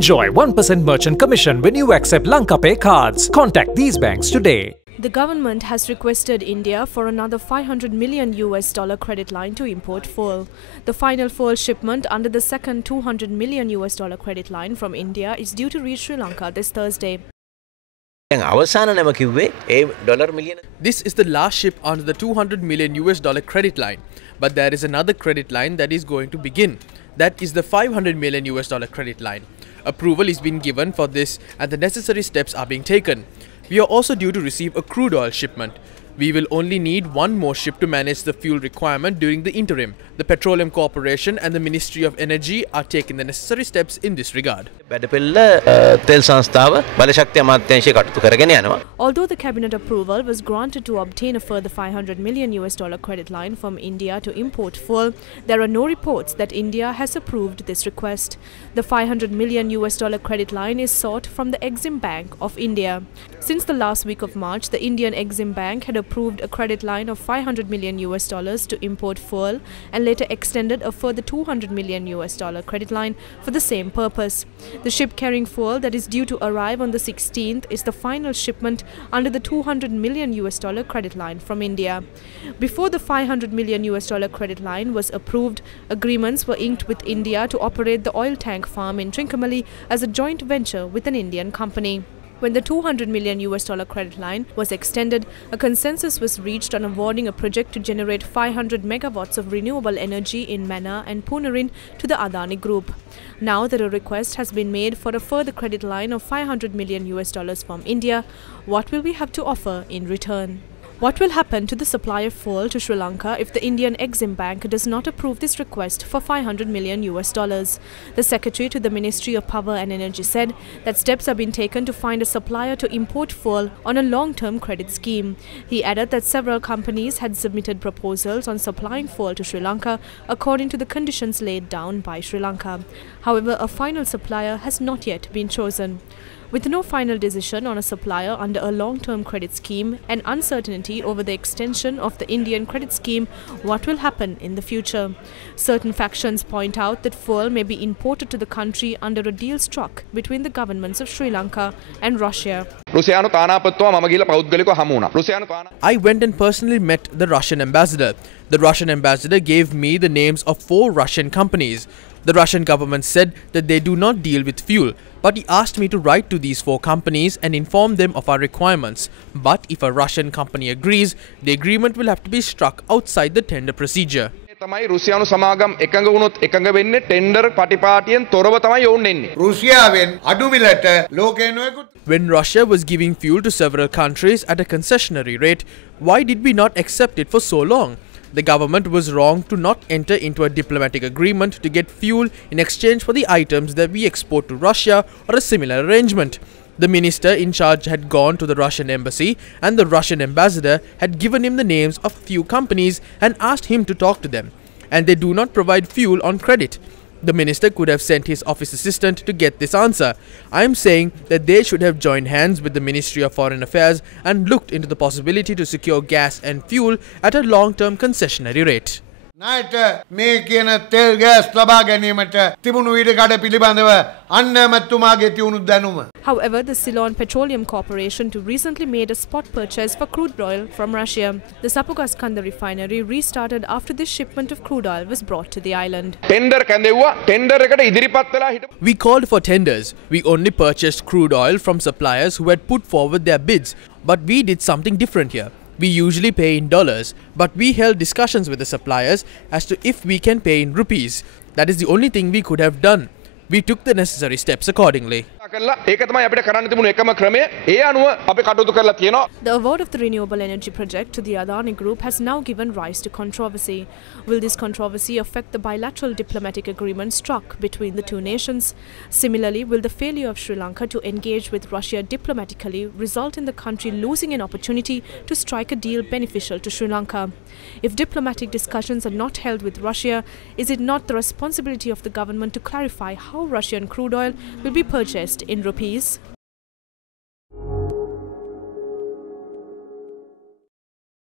Enjoy 1% merchant commission when you accept Lanka Pay cards. Contact these banks today. The government has requested India for another $500 million credit line to import fuel. The final fuel shipment under the second $200 million credit line from India is due to reach Sri Lanka this Thursday. This is the last ship under the $200 million credit line, but there is another credit line that is going to begin. That is the $500 million credit line. Approval is being given for this and the necessary steps are being taken. We are also due to receive a crude oil shipment. We will only need one more ship to manage the fuel requirement during the interim. The Petroleum Corporation and the Ministry of Energy are taking the necessary steps in this regard. Although the cabinet approval was granted to obtain a further $500 million credit line from India to import fuel, there are no reports that India has approved this request. The $500 million credit line is sought from the Exim Bank of India. Since the last week of March, the Indian Exim Bank had approved a credit line of $500 million to import fuel and later extended a further $200 million credit line for the same purpose. The ship carrying fuel that is due to arrive on the 16th is the final shipment under the $200 million credit line from India. Before the $500 million credit line was approved, agreements were inked with India to operate the oil tank farm in Trincomalee as a joint venture with an Indian company. When the $200 million credit line was extended, a consensus was reached on awarding a project to generate 500 megawatts of renewable energy in Mannar and Poonarin to the Adani Group. Now that a request has been made for a further credit line of $500 million from India, what will we have to offer in return? What will happen to the supply of fuel to Sri Lanka if the Indian Exim Bank does not approve this request for $500 million? The Secretary to the Ministry of Power and Energy said that steps have been taken to find a supplier to import fuel on a long-term credit scheme. He added that several companies had submitted proposals on supplying fuel to Sri Lanka according to the conditions laid down by Sri Lanka. However, a final supplier has not yet been chosen. With no final decision on a supplier under a long-term credit scheme and uncertainty over the extension of the Indian credit scheme, what will happen in the future? Certain factions point out that fuel may be imported to the country under a deal struck between the governments of Sri Lanka and Russia. I went and personally met the Russian ambassador. The Russian ambassador gave me the names of 4 Russian companies. The Russian government said that they do not deal with fuel, but he asked me to write to these 4 companies and inform them of our requirements. But if a Russian company agrees, the agreement will have to be struck outside the tender procedure. When Russia was giving fuel to several countries at a concessionary rate, why did we not accept it for so long? The government was wrong to not enter into a diplomatic agreement to get fuel in exchange for the items that we export to Russia or a similar arrangement. The minister in charge had gone to the Russian embassy and the Russian ambassador had given him the names of few companies and asked him to talk to them. And they do not provide fuel on credit. The minister could have sent his office assistant to get this answer. I am saying that they should have joined hands with the Ministry of Foreign Affairs and looked into the possibility to secure gas and fuel at a long-term concessionary rate. However, the Ceylon Petroleum Corporation recently made a spot purchase for crude oil from Russia. The Sapugaskanda refinery restarted after this shipment of crude oil was brought to the island. We called for tenders. We only purchased crude oil from suppliers who had put forward their bids. But we did something different here. We usually pay in dollars, but we held discussions with the suppliers as to if we can pay in rupees. That is the only thing we could have done. We took the necessary steps accordingly. The award of the renewable energy project to the Adani Group has now given rise to controversy. Will this controversy affect the bilateral diplomatic agreement struck between the two nations? Similarly, will the failure of Sri Lanka to engage with Russia diplomatically result in the country losing an opportunity to strike a deal beneficial to Sri Lanka? If diplomatic discussions are not held with Russia, is it not the responsibility of the government to clarify how Russian crude oil will be purchased in rupees?